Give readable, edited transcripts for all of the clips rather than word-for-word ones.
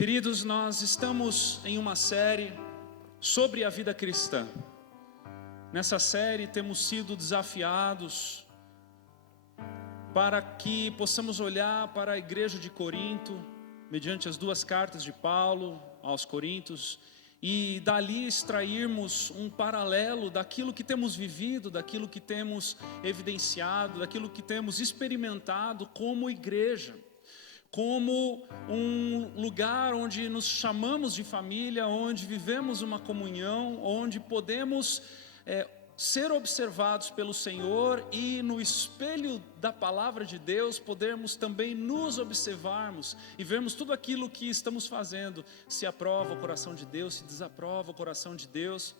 Queridos, nós estamos em uma série sobre a vida cristã. Nessa série temos sido desafiados para que possamos olhar para a igreja de Corinto, mediante as duas cartas de Paulo aos Coríntios, e dali extrairmos um paralelo daquilo que temos vivido, daquilo que temos evidenciado, daquilo que temos experimentado como igreja, como um lugar onde nos chamamos de família, onde vivemos uma comunhão, onde podemos ser observados pelo Senhor e no espelho da palavra de Deus podermos também nos observarmos e vermos tudo aquilo que estamos fazendo, se aprova o coração de Deus, se desaprova o coração de Deus.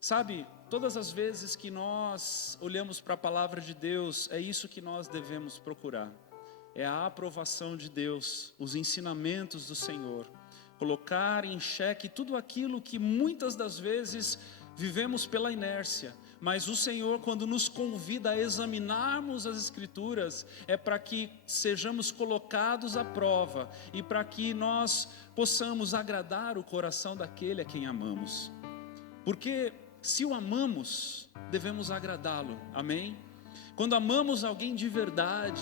Sabe, todas as vezes que nós olhamos para a palavra de Deus, é isso que nós devemos procurar. É a aprovação de Deus, os ensinamentos do Senhor, colocar em xeque tudo aquilo que muitas das vezes vivemos pela inércia, mas o Senhor, quando nos convida a examinarmos as Escrituras, é para que sejamos colocados à prova e para que nós possamos agradar o coração daquele a quem amamos, porque se o amamos, devemos agradá-lo, amém? Quando amamos alguém de verdade,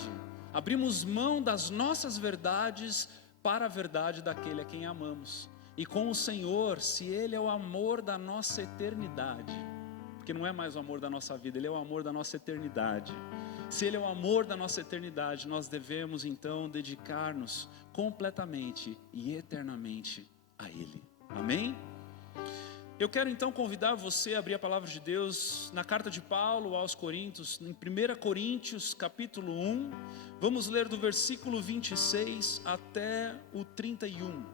abrimos mão das nossas verdades para a verdade daquele a quem amamos. E com o Senhor, se Ele é o amor da nossa eternidade, porque não é mais o amor da nossa vida, Ele é o amor da nossa eternidade. Se Ele é o amor da nossa eternidade, nós devemos então dedicar-nos completamente e eternamente a Ele. Amém? Eu quero então convidar você a abrir a palavra de Deus na carta de Paulo aos Coríntios, em 1 Coríntios capítulo 1, vamos ler do versículo 26 até o 31.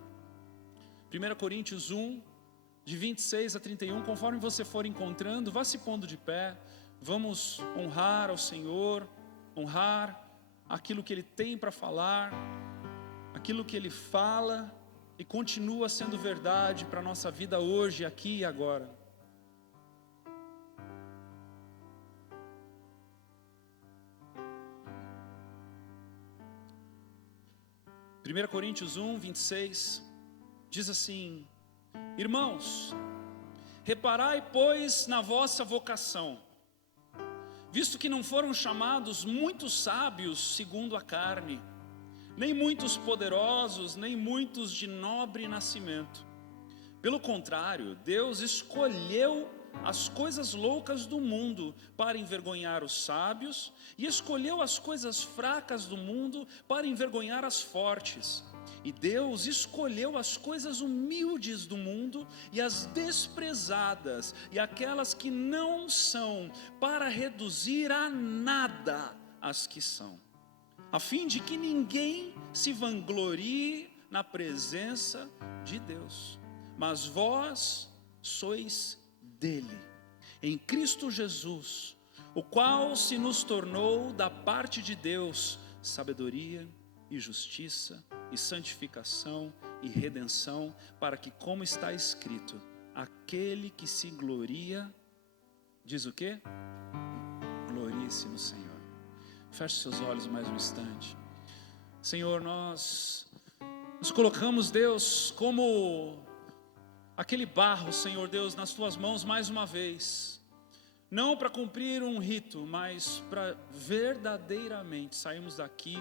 1 Coríntios 1, de 26 a 31, conforme você for encontrando, vá se pondo de pé, vamos honrar ao Senhor, honrar aquilo que Ele tem para falar, aquilo que Ele fala, e continua sendo verdade para a nossa vida hoje, aqui e agora. Primeira Coríntios 1, 26, diz assim: Irmãos, reparai, pois, na vossa vocação, visto que não foram chamados muitos sábios segundo a carne, nem muitos poderosos, nem muitos de nobre nascimento. Pelo contrário, Deus escolheu as coisas loucas do mundo para envergonhar os sábios, e escolheu as coisas fracas do mundo para envergonhar as fortes. E Deus escolheu as coisas humildes do mundo e as desprezadas e aquelas que não são, para reduzir a nada as que são, a fim de que ninguém se vanglorie na presença de Deus. Mas vós sois dele, em Cristo Jesus, o qual se nos tornou da parte de Deus sabedoria e justiça e santificação e redenção, para que, como está escrito, aquele que se gloria, diz o quê? Glorie-se no Senhor. Feche seus olhos mais um instante. Senhor, nós nos colocamos, Deus, como aquele barro, Senhor Deus, nas Tuas mãos mais uma vez. Não para cumprir um rito, mas para verdadeiramente sairmos daqui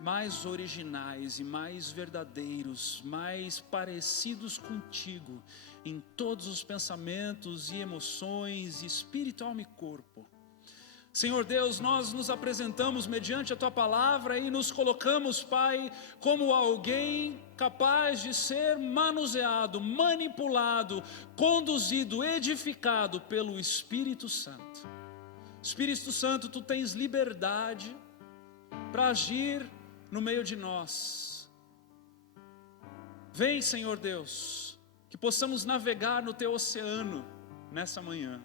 mais originais e mais verdadeiros, mais parecidos contigo, em todos os pensamentos e emoções, espírito, alma e corpo. Senhor Deus, nós nos apresentamos mediante a Tua palavra e nos colocamos, Pai, como alguém capaz de ser manuseado, manipulado, conduzido, edificado pelo Espírito Santo. Espírito Santo, Tu tens liberdade para agir no meio de nós. Vem, Senhor Deus, que possamos navegar no Teu oceano nessa manhã.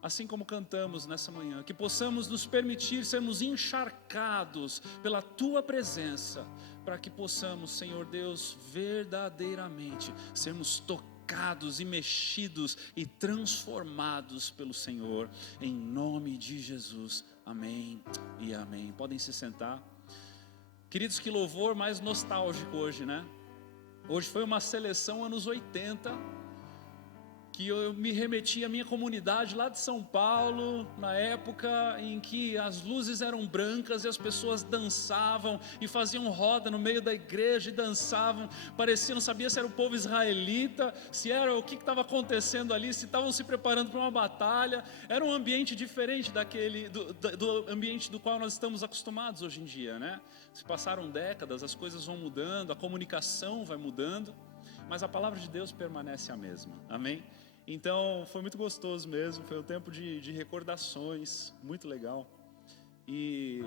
Assim como cantamos nessa manhã, que possamos nos permitir sermos encharcados pela Tua presença, para que possamos, Senhor Deus, verdadeiramente sermos tocados e mexidos e transformados pelo Senhor, em nome de Jesus, amém e amém. Podem se sentar. Queridos, que louvor mais nostálgico hoje, né? Hoje foi uma seleção anos 80, que eu me remeti à minha comunidade lá de São Paulo, na época em que as luzes eram brancas e as pessoas dançavam e faziam roda no meio da igreja e dançavam, parecia, não sabia se era o povo israelita, se era o que estava acontecendo ali, se estavam se preparando para uma batalha. Era um ambiente diferente do ambiente do qual nós estamos acostumados hoje em dia, né? Se passaram décadas, as coisas vão mudando, a comunicação vai mudando, mas a palavra de Deus permanece a mesma, amém? Então, foi muito gostoso mesmo, foi um tempo de recordações, muito legal. E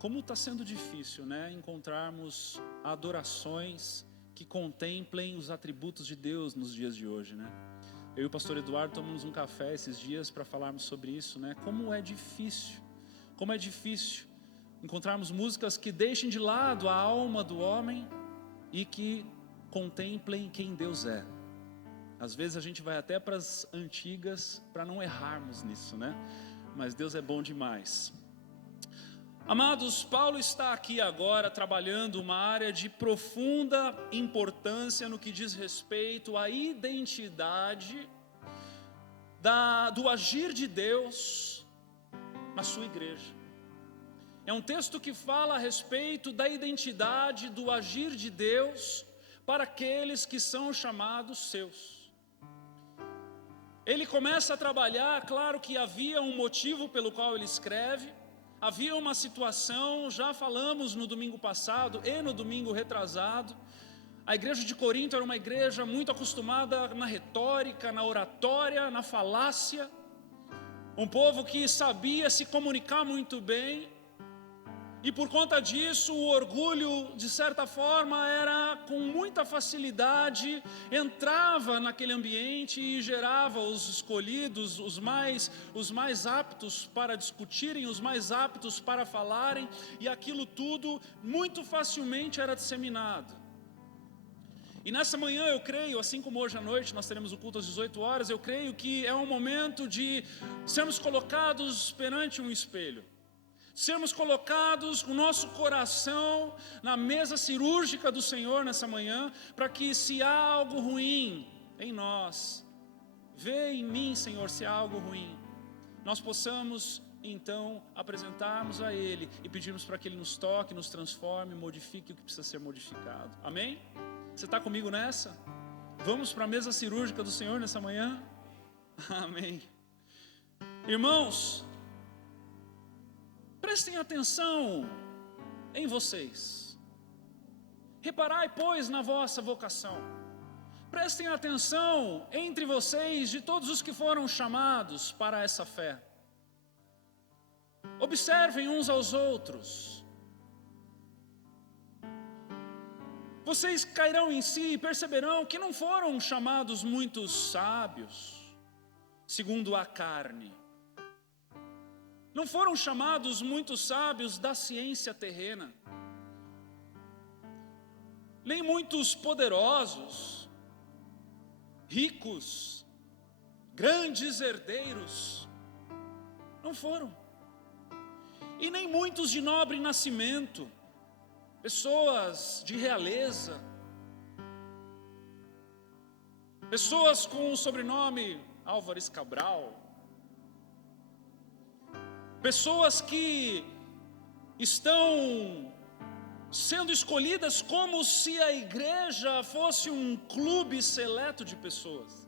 como está sendo difícil, né, encontrarmos adorações que contemplem os atributos de Deus nos dias de hoje, né? Eu e o pastor Eduardo tomamos um café esses dias para falarmos sobre isso, né? Como é difícil encontrarmos músicas que deixem de lado a alma do homem e que contemplem quem Deus é. Às vezes a gente vai até para as antigas para não errarmos nisso, né? Mas Deus é bom demais. Amados, Paulo está aqui agora trabalhando uma área de profunda importância no que diz respeito à identidade do agir de Deus na sua igreja. É um texto que fala a respeito da identidade do agir de Deus para aqueles que são chamados seus. Ele começa a trabalhar, claro que havia um motivo pelo qual ele escreve, havia uma situação, já falamos no domingo passado e no domingo retrasado. A igreja de Corinto era uma igreja muito acostumada na retórica, na oratória, na falácia, um povo que sabia se comunicar muito bem, e por conta disso o orgulho, de certa forma, era com muita facilidade, entrava naquele ambiente e gerava os escolhidos, os mais aptos para discutirem, os mais aptos para falarem, e aquilo tudo muito facilmente era disseminado. E nessa manhã eu creio, assim como hoje à noite nós teremos o culto às 18 horas, eu creio que é um momento de sermos colocados perante um espelho. Sermos colocados o nosso coração na mesa cirúrgica do Senhor nessa manhã, para que se há algo ruim em nós, vê em mim, Senhor, se há algo ruim, nós possamos então apresentarmos a Ele e pedirmos para que Ele nos toque, nos transforme, modifique o que precisa ser modificado, amém? Você está comigo nessa? Vamos para a mesa cirúrgica do Senhor nessa manhã? Amém. Irmãos, prestem atenção em vocês. Reparai, pois, na vossa vocação. Prestem atenção entre vocês de todos os que foram chamados para essa fé. Observem uns aos outros. Vocês cairão em si e perceberão que não foram chamados muitos sábios, segundo a carne. Não foram chamados muitos sábios da ciência terrena, nem muitos poderosos, ricos, grandes herdeiros, não foram. E nem muitos de nobre nascimento, pessoas de realeza, pessoas com o sobrenome Álvares Cabral, pessoas que estão sendo escolhidas como se a igreja fosse um clube seleto de pessoas.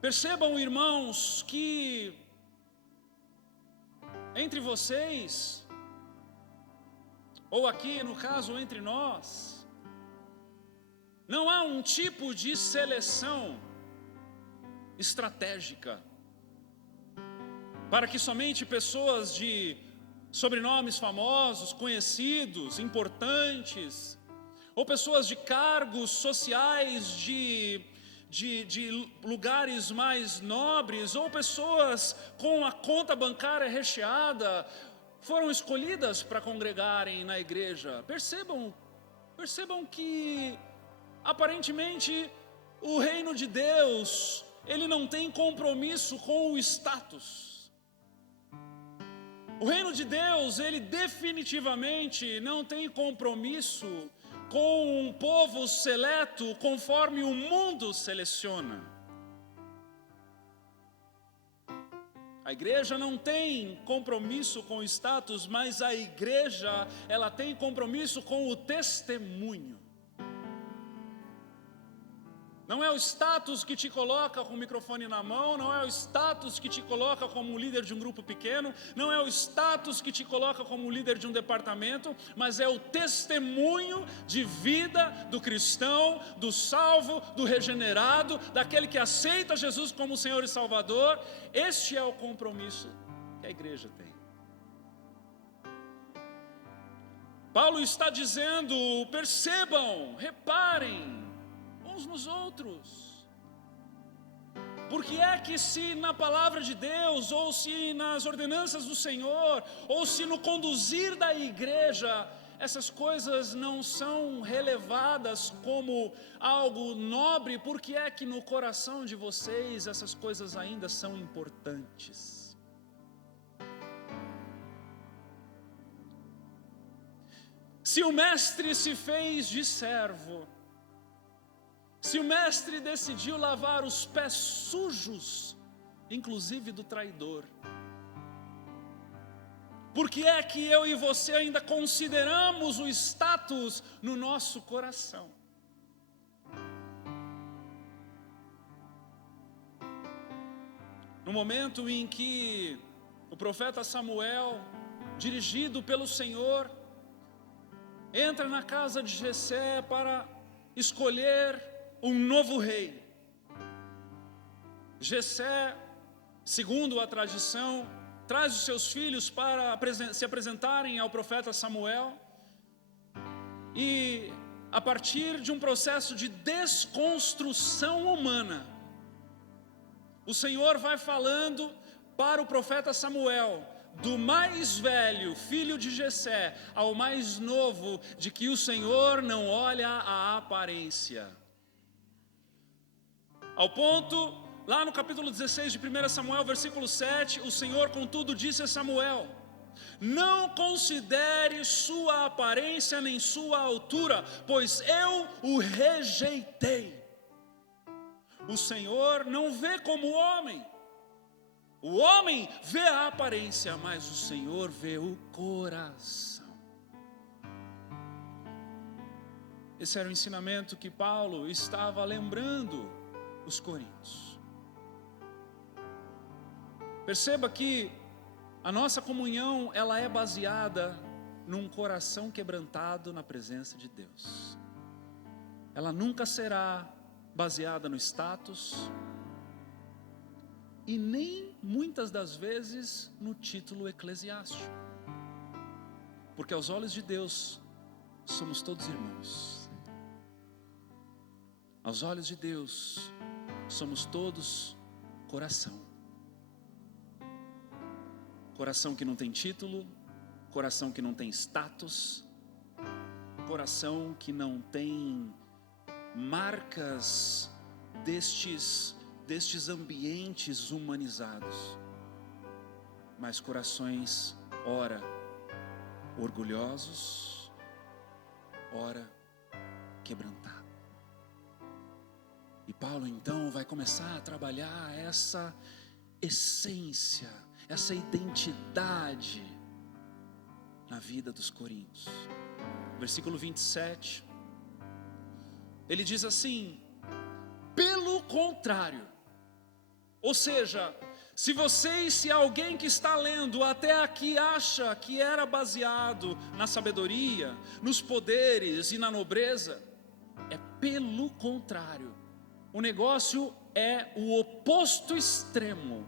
Percebam, irmãos, que entre vocês, ou aqui no caso entre nós, não há um tipo de seleção estratégica para que somente pessoas de sobrenomes famosos, conhecidos, importantes, ou pessoas de cargos sociais, de lugares mais nobres, ou pessoas com a conta bancária recheada, foram escolhidas para congregarem na igreja. Percebam que aparentemente o reino de Deus, ele não tem compromisso com o status. O reino de Deus, ele definitivamente não tem compromisso com um povo seleto conforme o mundo seleciona. A igreja não tem compromisso com o status, mas a igreja, ela tem compromisso com o testemunho. Não é o status que te coloca com o microfone na mão, não é o status que te coloca como um líder de um grupo pequeno, não é o status que te coloca como um líder de um departamento, mas é o testemunho de vida do cristão, do salvo, do regenerado, daquele que aceita Jesus como Senhor e Salvador. Este é o compromisso que a igreja tem. Paulo está dizendo: percebam, reparem uns nos outros. Porque é que se na palavra de Deus, ou se nas ordenanças do Senhor, ou se no conduzir da igreja, essas coisas não são relevadas como algo nobre, porque é que no coração de vocês essas coisas ainda são importantes? Se o mestre se fez de servo, se o mestre decidiu lavar os pés sujos, inclusive do traidor, por que é que eu e você ainda consideramos o status no nosso coração? No momento em que o profeta Samuel, dirigido pelo Senhor, entra na casa de Jessé para escolher um novo rei. Jessé, segundo a tradição, traz os seus filhos para se apresentarem ao profeta Samuel, e a partir de um processo de desconstrução humana, o Senhor vai falando para o profeta Samuel, do mais velho, filho de Jessé, ao mais novo, de que o Senhor não olha a aparência. Ao ponto, lá no capítulo 16 de 1 Samuel, versículo 7, o Senhor, contudo, disse a Samuel: não considere sua aparência nem sua altura, pois eu o rejeitei. O Senhor não vê como o homem. O homem vê a aparência, mas o Senhor vê o coração. Esse era o ensinamento que Paulo estava lembrando os coríntios. Perceba que a nossa comunhão, ela é baseada num coração quebrantado na presença de Deus. Ela nunca será baseada no status e nem muitas das vezes no título eclesiástico. Porque aos olhos de Deus somos todos irmãos. Aos olhos de Deus somos todos coração. Coração que não tem título, coração que não tem status, coração que não tem marcas destes ambientes humanizados, mas corações, ora orgulhosos, ora quebrantados. E Paulo então vai começar a trabalhar essa essência, essa identidade na vida dos coríntios. Versículo 27, ele diz assim: pelo contrário, ou seja, se alguém que está lendo até aqui acha que era baseado na sabedoria, nos poderes e na nobreza, é pelo contrário. O negócio é o oposto extremo.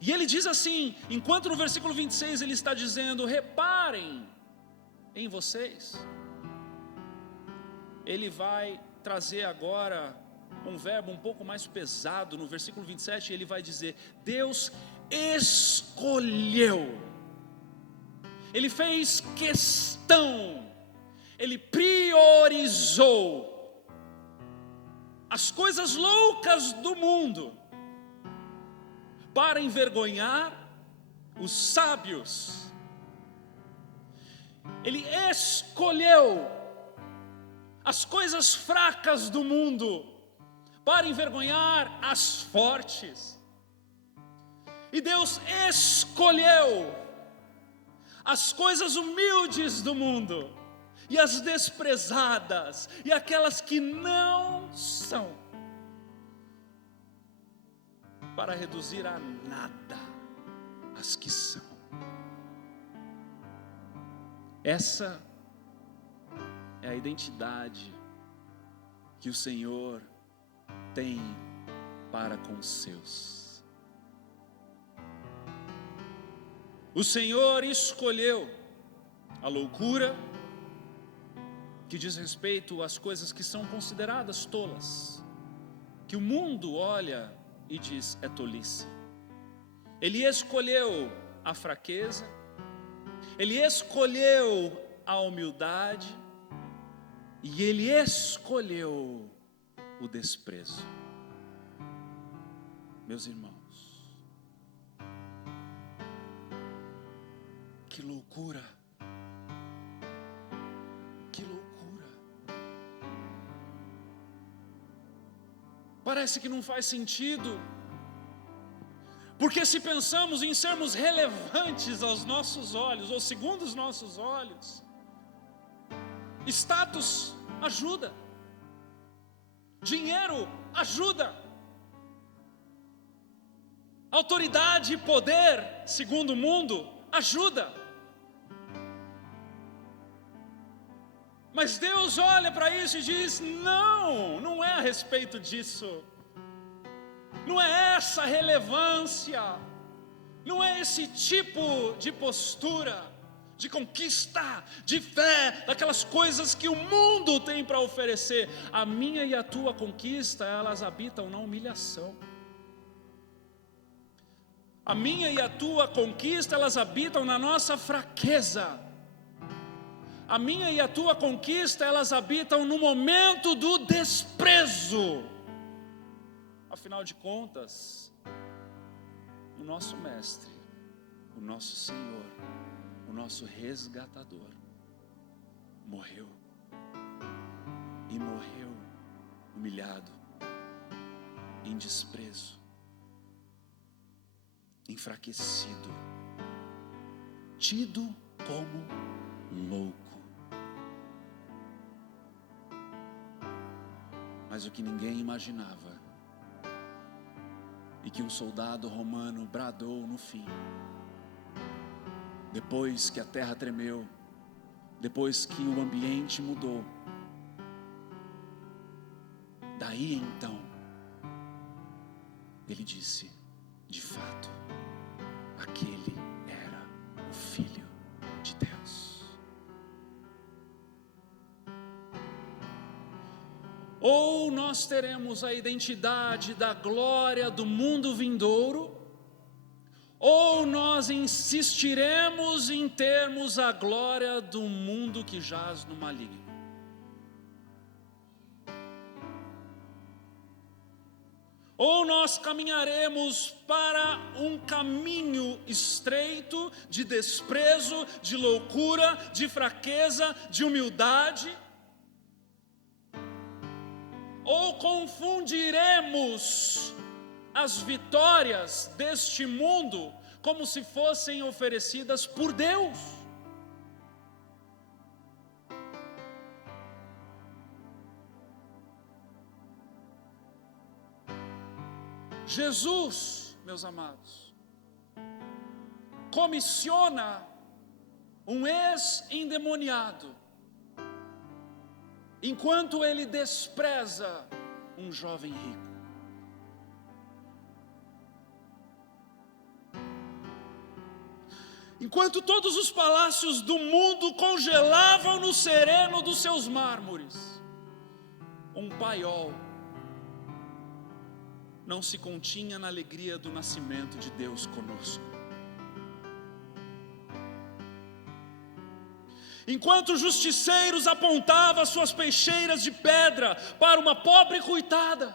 E ele diz assim, enquanto no versículo 26 ele está dizendo: reparem em vocês, ele vai trazer agora um verbo um pouco mais pesado. No versículo 27 ele vai dizer: Deus escolheu, Ele fez questão, Ele priorizou as coisas loucas do mundo para envergonhar os sábios. Ele escolheu as coisas fracas do mundo para envergonhar as fortes. E Deus escolheu as coisas humildes do mundo e as desprezadas e aquelas que não são, para reduzir a nada as que são. Essa é a identidade que o Senhor tem para com os seus. O Senhor escolheu a loucura, que diz respeito às coisas que são consideradas tolas, que o mundo olha e diz é tolice. Ele escolheu a fraqueza, Ele escolheu a humildade e Ele escolheu o desprezo. Meus irmãos, que loucura, que loucura. Parece que não faz sentido, porque se pensamos em sermos relevantes aos nossos olhos, ou segundo os nossos olhos, status ajuda, dinheiro ajuda, autoridade e poder, segundo o mundo, ajuda. Mas Deus olha para isso e diz: não, não é a respeito disso. Não é essa a relevância, não é esse tipo de postura, de conquista, de fé, daquelas coisas que o mundo tem para oferecer. A minha e a tua conquista, elas habitam na humilhação. A minha e a tua conquista, elas habitam na nossa fraqueza. A minha e a tua conquista, elas habitam no momento do desprezo. Afinal de contas, o nosso mestre, o nosso Senhor, o nosso resgatador, morreu. E morreu humilhado, em desprezo, enfraquecido, tido como louco. Mas o que ninguém imaginava, e que um soldado romano bradou no fim, depois que a terra tremeu, depois que o ambiente mudou, daí então, ele disse: de fato, aquele era o Filho de Deus. Ou nós teremos a identidade da glória do mundo vindouro, ou nós insistiremos em termos a glória do mundo que jaz no maligno. Ou nós caminharemos para um caminho estreito de desprezo, de loucura, de fraqueza, de humildade, ou confundiremos as vitórias deste mundo como se fossem oferecidas por Deus. Jesus, meus amados, comissiona um ex-endemoniado, enquanto ele despreza um jovem rico. Enquanto todos os palácios do mundo congelavam no sereno dos seus mármores, um paiol não se continha na alegria do nascimento de Deus conosco. Enquanto os justiceiros apontavam as suas peixeiras de pedra para uma pobre coitada,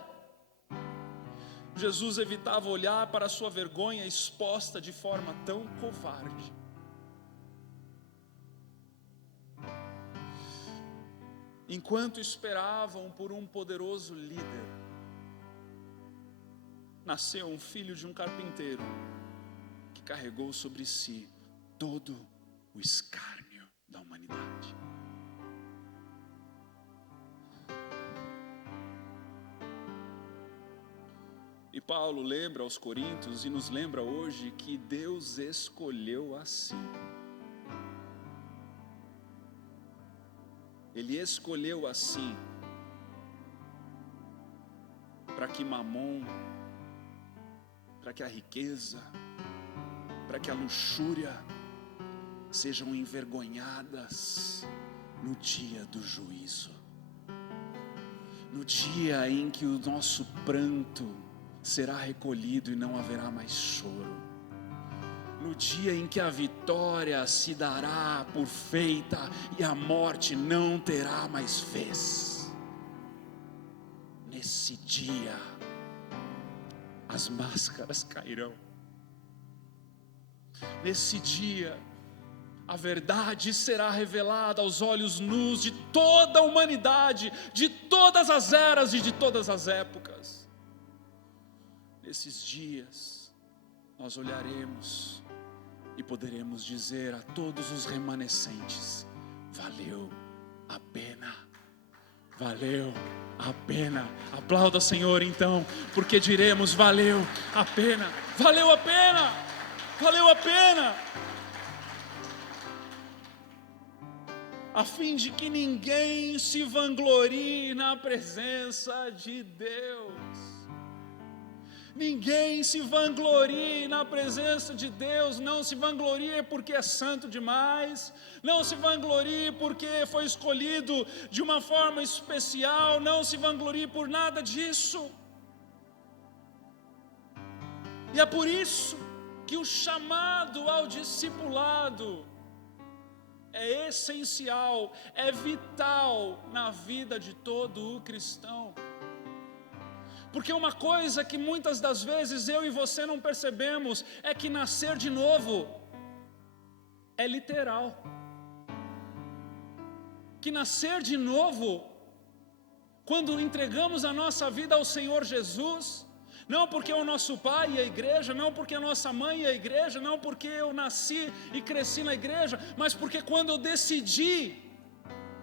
Jesus evitava olhar para a sua vergonha exposta de forma tão covarde. Enquanto esperavam por um poderoso líder, nasceu um filho de um carpinteiro que carregou sobre si todo o escárnio da humanidade. E Paulo lembra aos Coríntios e nos lembra hoje que Deus escolheu assim. Ele escolheu assim para que Mamon, para que a riqueza, para que a luxúria sejam envergonhadas no dia do juízo, no dia em que o nosso pranto será recolhido e não haverá mais choro, no dia em que a vitória se dará por feita e a morte não terá mais vez. Nesse dia, as máscaras cairão. Nesse dia, a verdade será revelada aos olhos nus de toda a humanidade, de todas as eras e de todas as épocas. Nesses dias, nós olharemos e poderemos dizer a todos os remanescentes: valeu a pena, valeu a pena. Aplauda o Senhor então, porque diremos: valeu a pena, valeu a pena, valeu a pena. A fim de que ninguém se vanglorie na presença de Deus. Ninguém se vanglorie na presença de Deus. Não se vanglorie porque é santo demais, não se vanglorie porque foi escolhido de uma forma especial, não se vanglorie por nada disso. E é por isso que o chamado ao discipulado é essencial, é vital na vida de todo o cristão. Porque uma coisa que muitas das vezes eu e você não percebemos é que nascer de novo é literal. Que nascer de novo, quando entregamos a nossa vida ao Senhor Jesus, não porque é o nosso pai e a igreja, não porque é a nossa mãe e a igreja, não porque eu nasci e cresci na igreja, mas porque quando eu decidi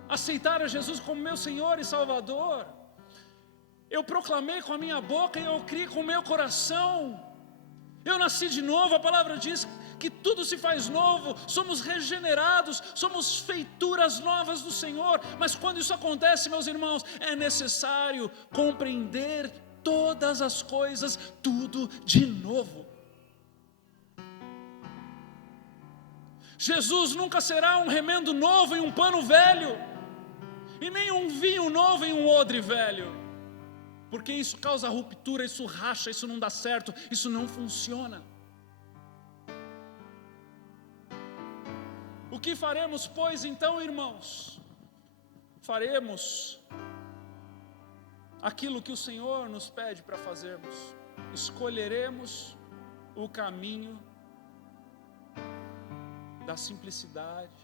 aceitar a Jesus como meu Senhor e Salvador, eu proclamei com a minha boca e eu criei com o meu coração. Eu nasci de novo, a palavra diz que tudo se faz novo, somos regenerados, somos feituras novas do Senhor. Mas quando isso acontece, meus irmãos, é necessário compreender todas as coisas, tudo de novo. Jesus nunca será um remendo novo em um pano velho, e nem um vinho novo em um odre velho. Porque isso causa ruptura, isso racha, isso não dá certo, isso não funciona. O que faremos, pois, então, irmãos? Faremos aquilo que o Senhor nos pede para fazermos. Escolheremos o caminho da simplicidade,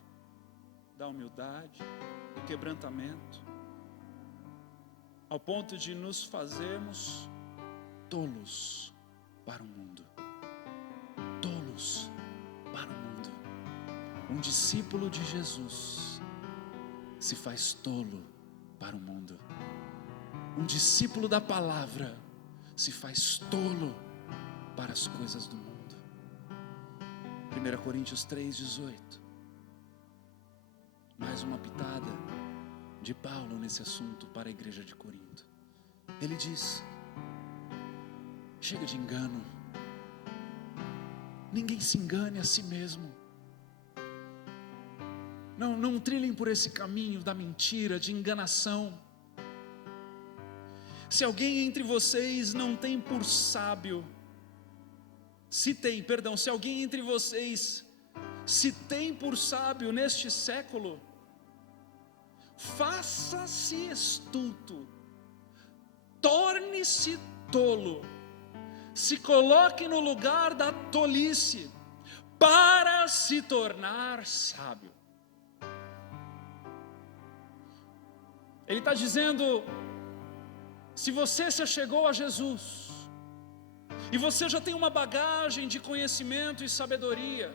da humildade, do quebrantamento, ao ponto de nos fazermos tolos para o mundo. Tolos para o mundo. Um discípulo de Jesus se faz tolo para o mundo. Um discípulo da palavra se faz tolo para as coisas do mundo. 1 Coríntios 3,18. Mais uma pitada de Paulo nesse assunto para a igreja de Corinto. Ele diz: chega de engano, ninguém se engane a si mesmo. Não trilhem por esse caminho da mentira, de enganação. Se alguém entre vocês não tem por sábio, se alguém entre vocês se tem por sábio neste século, faça-se estulto, torne-se tolo, Se coloque no lugar da tolice para se tornar sábio. Ele está dizendo, se você se achegou a Jesus, e você já tem uma bagagem de conhecimento e sabedoria,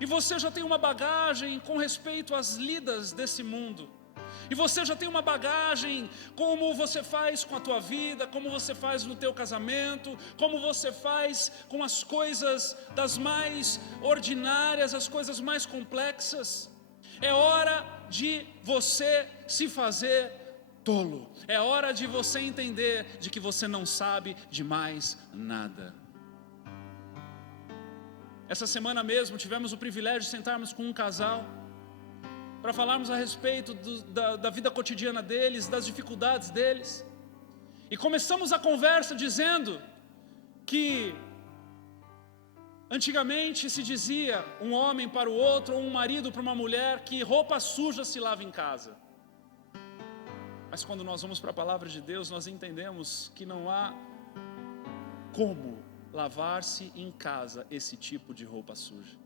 e você já tem uma bagagem com respeito às lidas desse mundo, e você já tem uma bagagem como você faz com a tua vida, como você faz no teu casamento, como você faz com as coisas das mais ordinárias, as coisas mais complexas. É hora de você se fazer tolo. É hora de você entender de que você não sabe de mais nada. Essa semana mesmo tivemos o privilégio de sentarmos com um casal para falarmos a respeito da vida cotidiana deles, das dificuldades deles. E começamos a conversa dizendo que antigamente se dizia um homem para o outro, ou um marido para uma mulher, que roupa suja se lava em casa. Mas quando nós vamos para a palavra de Deus, nós entendemos que não há como lavar-se em casa esse tipo de roupa suja.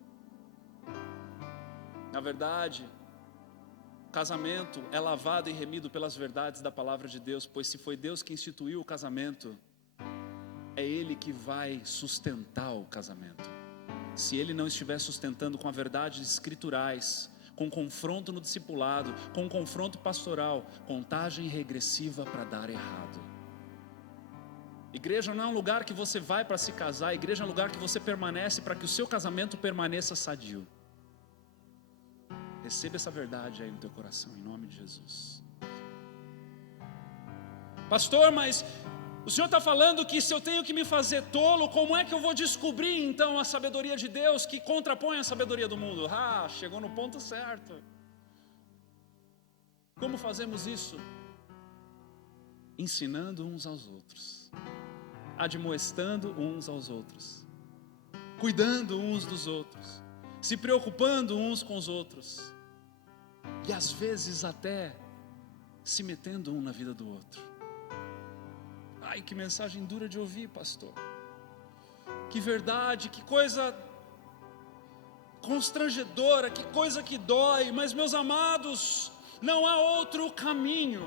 Na verdade, o casamento é lavado e remido pelas verdades da palavra de Deus, pois se foi Deus que instituiu o casamento, é Ele que vai sustentar o casamento. Se Ele não estiver sustentando com a verdades escriturais, com confronto no discipulado, com confronto pastoral, contagem regressiva para dar errado. Igreja não é um lugar que você vai para se casar, igreja é um lugar que você permanece para que o seu casamento permaneça sadio. Receba essa verdade aí no teu coração, em nome de Jesus. Pastor, mas o Senhor está falando que se eu tenho que me fazer tolo, como é que eu vou descobrir então a sabedoria de Deus que contrapõe a sabedoria do mundo? Chegou no ponto certo. Como fazemos isso? Ensinando uns aos outros, admoestando uns aos outros, cuidando uns dos outros, se preocupando uns com os outros, e às vezes até se metendo um na vida do outro. Ai, que mensagem dura de ouvir, pastor. Que verdade, que coisa constrangedora, que coisa que dói. Mas, meus amados, não há outro caminho.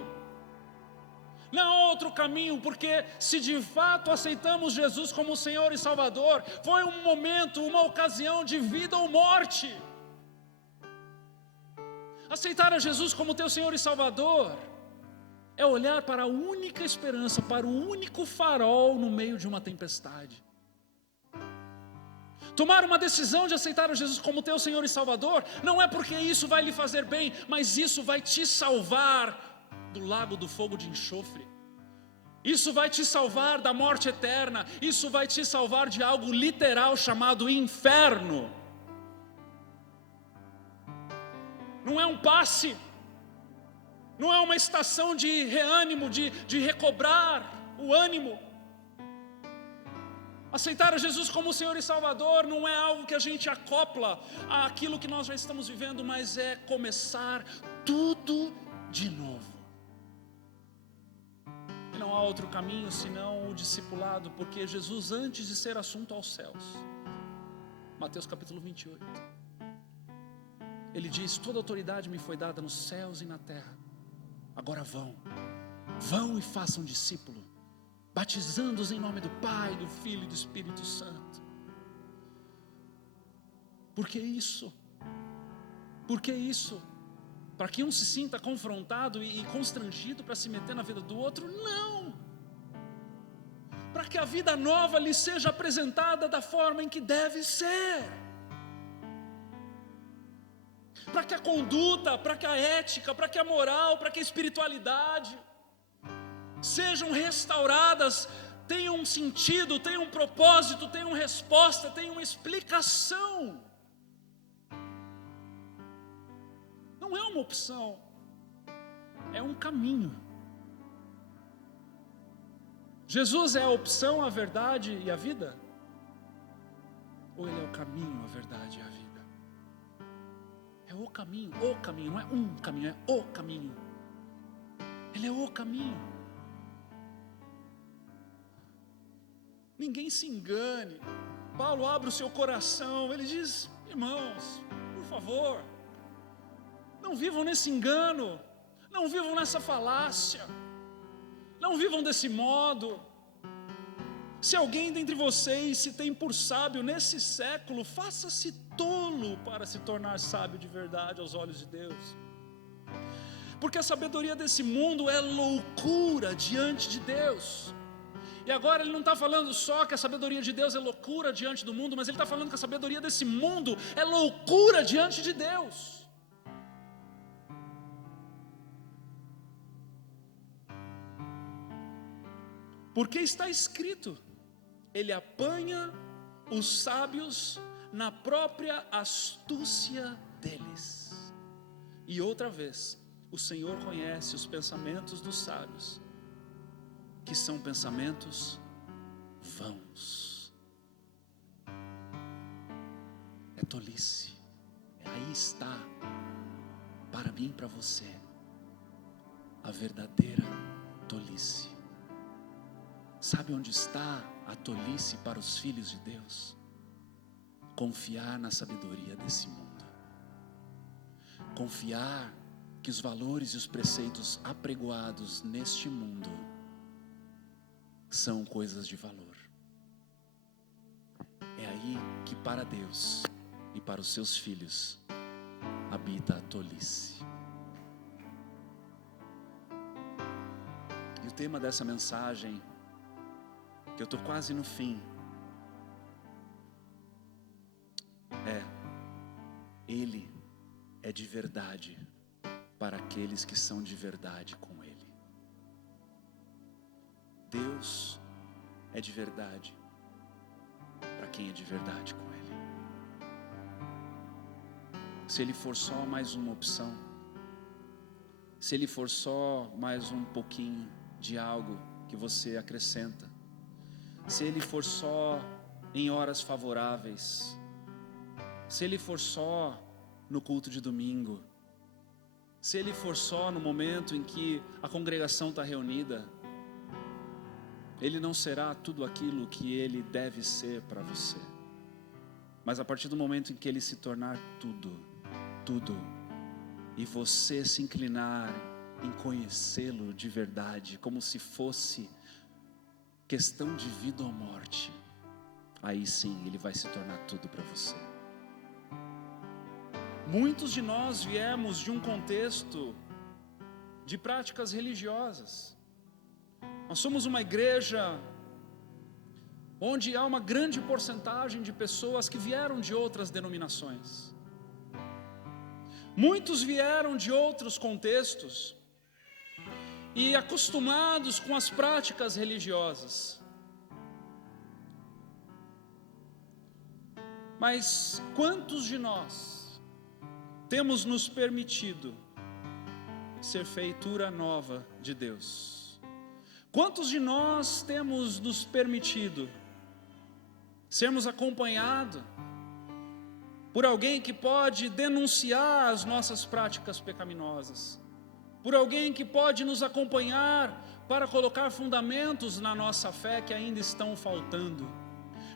Não há outro caminho, porque se de fato aceitamos Jesus como Senhor e Salvador, foi um momento, uma ocasião de vida ou morte. Aceitar a Jesus como teu Senhor e Salvador é olhar para a única esperança, para o único farol no meio de uma tempestade. Tomar uma decisão de aceitar a Jesus como teu Senhor e Salvador, não é porque isso vai lhe fazer bem, mas isso vai te salvar do lago do fogo de enxofre. Isso vai te salvar da morte eterna. Isso vai te salvar de algo literal chamado inferno. Não é um passe, não é uma estação de reânimo, de recobrar o ânimo. Aceitar a Jesus como Senhor e Salvador não é algo que a gente acopla àquilo que nós já estamos vivendo, mas é começar tudo de novo. E não há outro caminho senão o discipulado, porque Jesus, antes de ser assunto aos céus, Mateus capítulo 28, Ele diz: toda autoridade me foi dada nos céus e na terra. Agora vão e façam discípulo, batizando-os em nome do Pai, do Filho e do Espírito Santo. Por que isso? Por que isso? Para que um se sinta confrontado e constrangido para se meter na vida do outro? Não! Para que a vida nova lhe seja apresentada da forma em que deve ser. Para que a conduta, para que a ética, para que a moral, para que a espiritualidade sejam restauradas, tenham um sentido, tenham um propósito, tenham resposta, tenham uma explicação. Não é uma opção, é um caminho. Jesus é a opção, a verdade e a vida? Ou Ele é o caminho, a verdade e a vida? É o caminho, não é um caminho, é o caminho. Ele é o caminho. ninguém se engane. Paulo abre o seu coração, ele diz: irmãos, por favor, não vivam nesse engano, não vivam nessa falácia, não vivam desse modo. Se alguém dentre vocês se tem por sábio nesse século, faça-se tolo para se tornar sábio de verdade aos olhos de Deus. Porque a sabedoria desse mundo é loucura diante de Deus. E agora ele não está falando só que a sabedoria de Deus é loucura diante do mundo, mas ele está falando que a sabedoria desse mundo é loucura diante de Deus. Porque está escrito: ele apanha os sábios na própria astúcia deles. E outra vez, o Senhor conhece os pensamentos dos sábios, que são pensamentos vãos. É tolice. Aí está, para mim e para você, a verdadeira tolice. Sabe onde está a tolice para os filhos de Deus? Confiar na sabedoria desse mundo. Confiar que os valores e os preceitos apregoados neste mundo são coisas de valor. É aí que para Deus e para os seus filhos habita a tolice. E o tema dessa mensagem, que eu estou quase no fim, Ele é de verdade para aqueles que são de verdade com Ele. Deus é de verdade para quem é de verdade com Ele. Se Ele for só mais uma opção, se Ele for só mais um pouquinho de algo que você acrescenta, se Ele for só em horas favoráveis, se Ele for só no culto de domingo, se Ele for só no momento em que a congregação está reunida, Ele não será tudo aquilo que Ele deve ser para você. Mas a partir do momento em que Ele se tornar tudo, e você se inclinar em conhecê-lo de verdade, como se fosse questão de vida ou morte, aí sim Ele vai se tornar tudo para você. Muitos de nós viemos de um contexto de práticas religiosas. Nós somos uma igreja onde há uma grande porcentagem de pessoas que vieram de outras denominações. Muitos vieram de outros contextos e acostumados com as práticas religiosas. Mas quantos de nós temos nos permitido ser feitura nova de Deus? Quantos de nós temos nos permitido sermos acompanhados por alguém que pode denunciar as nossas práticas pecaminosas, por alguém que pode nos acompanhar para colocar fundamentos na nossa fé que ainda estão faltando?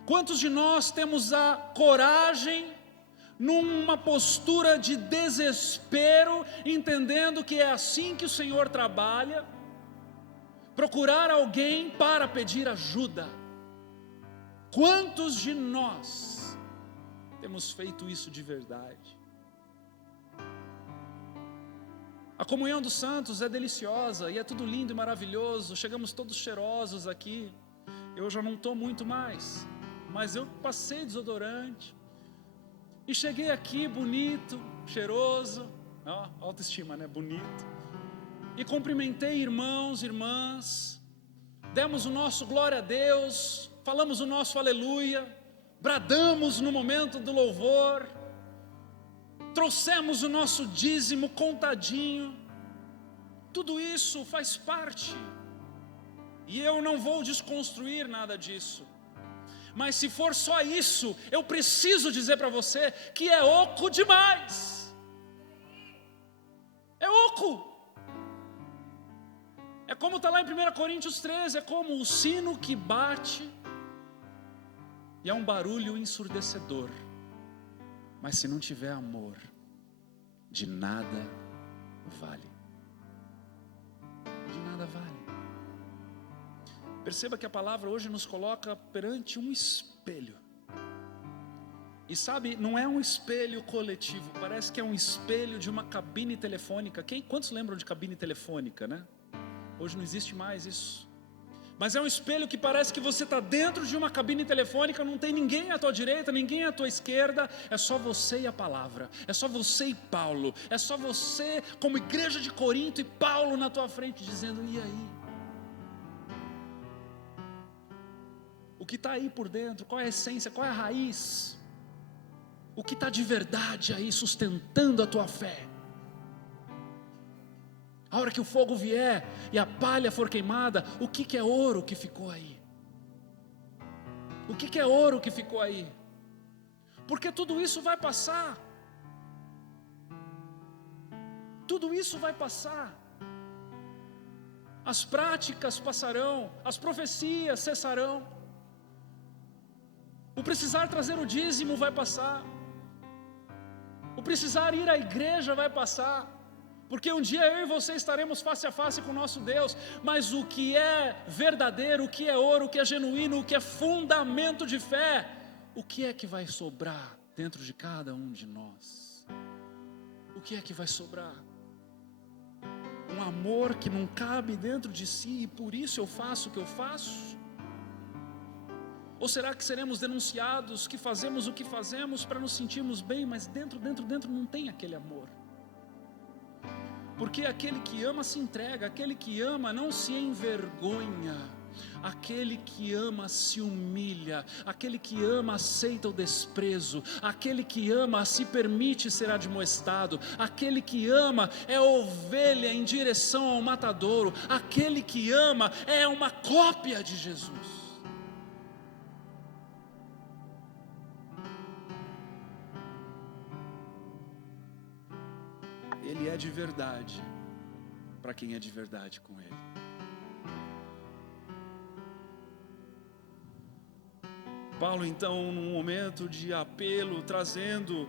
Quantos de nós temos a coragem, numa postura de desespero, entendendo que é assim que o Senhor trabalha, procurar alguém para pedir ajuda? Quantos de nós temos feito isso de verdade? A comunhão dos santos é deliciosa e é tudo lindo e maravilhoso, chegamos todos cheirosos aqui. Eu já não estou muito mais, mas eu passei desodorante e cheguei aqui bonito, cheiroso, autoestima, né? Bonito. E cumprimentei irmãos, irmãs, demos o nosso glória a Deus, falamos o nosso aleluia, bradamos no momento do louvor, trouxemos o nosso dízimo contadinho. Tudo isso faz parte, e eu não vou desconstruir nada disso. Mas se for só isso, eu preciso dizer para você que é oco demais. É oco. É como está lá em 1 Coríntios 13, é como o sino que bate e é um barulho ensurdecedor, mas se não tiver amor, de nada vale. De nada vale. Perceba que a palavra hoje nos coloca perante um espelho. E sabe, não é um espelho coletivo, parece que é um espelho de uma cabine telefônica. Quantos lembram de cabine telefônica, né? Hoje não existe mais isso. Mas é um espelho que parece que você está dentro de uma cabine telefônica, não tem ninguém à tua direita, ninguém à tua esquerda, é só você e a palavra, é só você e Paulo, é só você como igreja de Corinto e Paulo na tua frente dizendo: e aí? O que está aí por dentro? Qual é a essência? Qual é a raiz? O que está de verdade aí sustentando a tua fé? A hora que o fogo vier e a palha for queimada, o que é ouro que ficou aí? O que é ouro que ficou aí? Porque tudo isso vai passar. Tudo isso vai passar. As práticas passarão, as profecias cessarão. O precisar trazer o dízimo vai passar. O precisar ir à igreja vai passar. Porque um dia eu e você estaremos face a face com o nosso Deus. Mas o que é verdadeiro, o que é ouro, o que é genuíno, o que é fundamento de fé, o que é que vai sobrar dentro de cada um de nós? O que é que vai sobrar? Um amor que não cabe dentro de si e por isso eu faço o que eu faço? Ou será que seremos denunciados que fazemos o que fazemos para nos sentirmos bem, mas dentro não tem aquele amor? Porque aquele que ama se entrega, aquele que ama não se envergonha, aquele que ama se humilha, aquele que ama aceita o desprezo, aquele que ama se permite ser admoestado, aquele que ama é ovelha em direção ao matadouro, aquele que ama é uma cópia de Jesus. Ele é de verdade para quem é de verdade com Ele. Paulo então, num momento de apelo, trazendo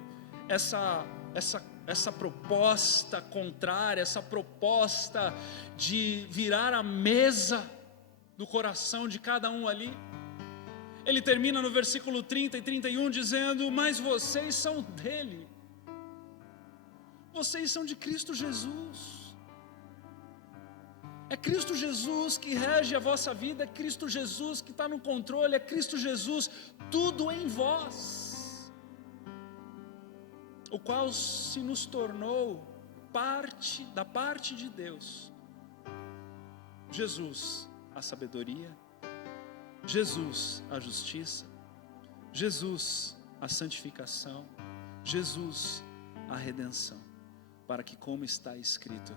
essa proposta contrária, essa proposta de virar a mesa do coração de cada um ali. Ele termina no versículo 30 e 31 dizendo: mas vocês são dele. Vocês são de Cristo Jesus. É Cristo Jesus que rege a vossa vida, é Cristo Jesus que está no controle, é Cristo Jesus, tudo em vós, o qual se nos tornou da parte de Deus. Jesus, a sabedoria, Jesus, a justiça, Jesus, a santificação, Jesus, a redenção. Para que, como está escrito,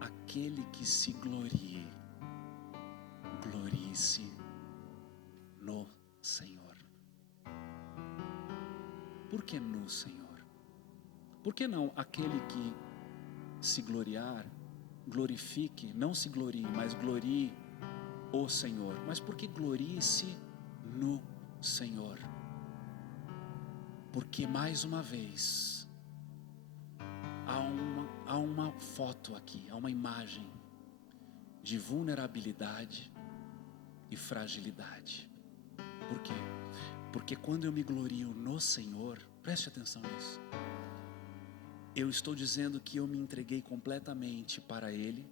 aquele que se glorie, glorie-se no Senhor. Por que no Senhor? Por que não aquele que se gloriar, glorifique, não se glorie, mas glorie o Senhor? Mas por que glorie-se no Senhor? Porque mais uma vez há uma foto aqui, há uma imagem de vulnerabilidade e fragilidade. Por quê? Porque quando eu me glorio no Senhor, preste atenção nisso, eu estou dizendo que eu me entreguei completamente para Ele,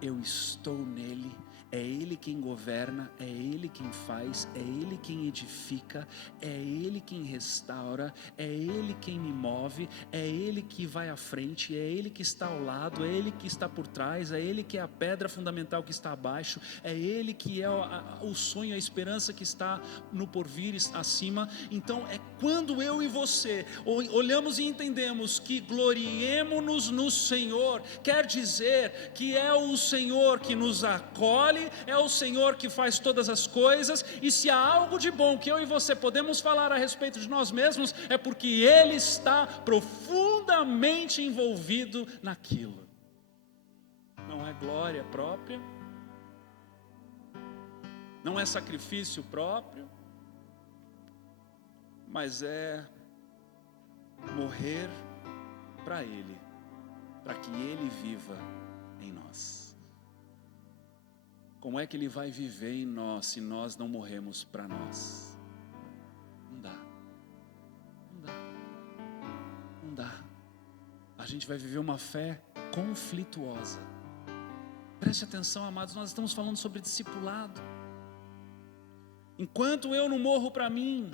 eu estou nele, é Ele quem governa, é Ele quem faz, é Ele quem edifica, é Ele quem restaura, é Ele quem me move, é Ele que vai à frente, é Ele que está ao lado, é Ele que está por trás, é Ele que é a pedra fundamental que está abaixo, é Ele que é o sonho, a esperança que está no porvir acima. Então é quando eu e você olhamos e entendemos que gloriemo-nos no Senhor, quer dizer que é o Senhor que nos acolhe, é o Senhor que faz todas as coisas, e se há algo de bom que eu e você podemos falar a respeito de nós mesmos, é porque Ele está profundamente envolvido naquilo. Não é glória própria, não é sacrifício próprio, mas é morrer para Ele, para que Ele viva em nós. Como é que Ele vai viver em nós se nós não morremos para nós? Não dá. Não dá. Não dá. A gente vai viver uma fé conflituosa. Preste atenção, amados, nós estamos falando sobre discipulado. Enquanto eu não morro para mim,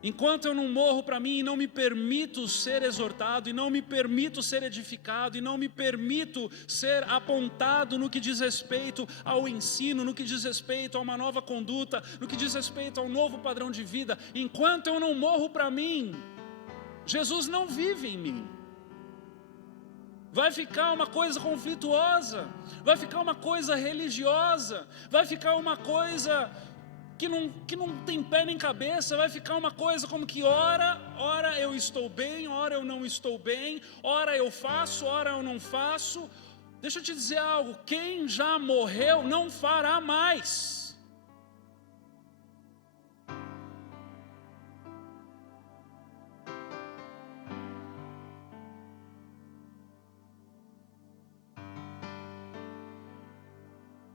enquanto eu não morro para mim e não me permito ser exortado, e não me permito ser edificado, e não me permito ser apontado no que diz respeito ao ensino, no que diz respeito a uma nova conduta, no que diz respeito ao novo padrão de vida, enquanto eu não morro para mim, Jesus não vive em mim. Vai ficar uma coisa conflituosa, vai ficar uma coisa religiosa, vai ficar uma coisa que não tem pé nem cabeça, vai ficar uma coisa como que ora eu estou bem, ora eu não estou bem, ora eu faço, ora eu não faço. Deixa eu te dizer algo, quem já morreu não fará mais.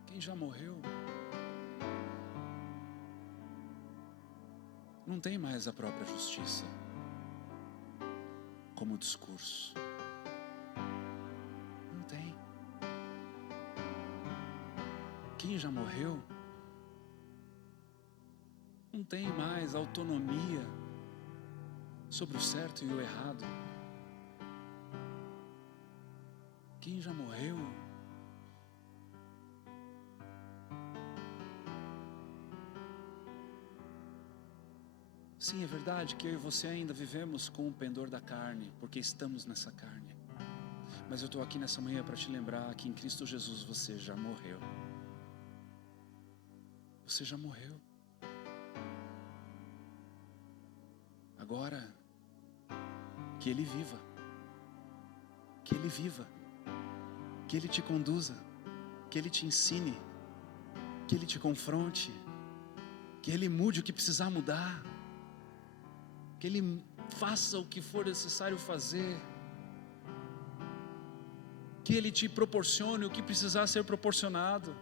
Quem já morreu não tem mais a própria justiça como discurso. Não tem. Quem já morreu não tem mais autonomia sobre o certo e o errado. Quem já morreu sim, é verdade que eu e você ainda vivemos com o pendor da carne, porque estamos nessa carne. Mas eu estou aqui nessa manhã para te lembrar que em Cristo Jesus você já morreu. Você já morreu. Agora, que Ele viva. Que Ele viva. Que Ele te conduza. Que Ele te ensine. Que Ele te confronte. Que Ele mude o que precisar mudar. Que Ele faça o que for necessário fazer, que Ele te proporcione o que precisar ser proporcionado,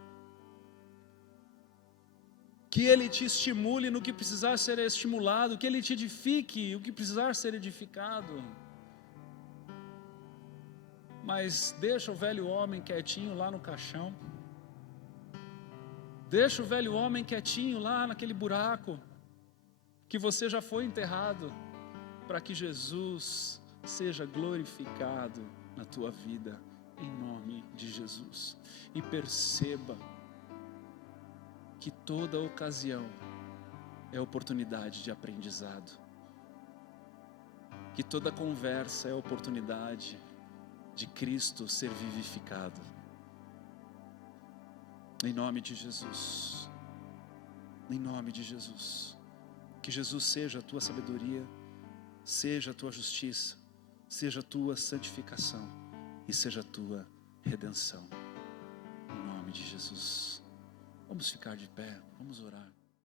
que Ele te estimule no que precisar ser estimulado, que Ele te edifique o que precisar ser edificado. Mas deixa o velho homem quietinho lá no caixão, deixa o velho homem quietinho lá naquele buraco, que você já foi enterrado, para que Jesus seja glorificado na tua vida, em nome de Jesus. E perceba que toda ocasião é oportunidade de aprendizado, que toda conversa é oportunidade de Cristo ser vivificado, em nome de Jesus, em nome de Jesus. Que Jesus seja a tua sabedoria, seja a tua justiça, seja a tua santificação e seja a tua redenção. Em nome de Jesus. Vamos ficar de pé, vamos orar.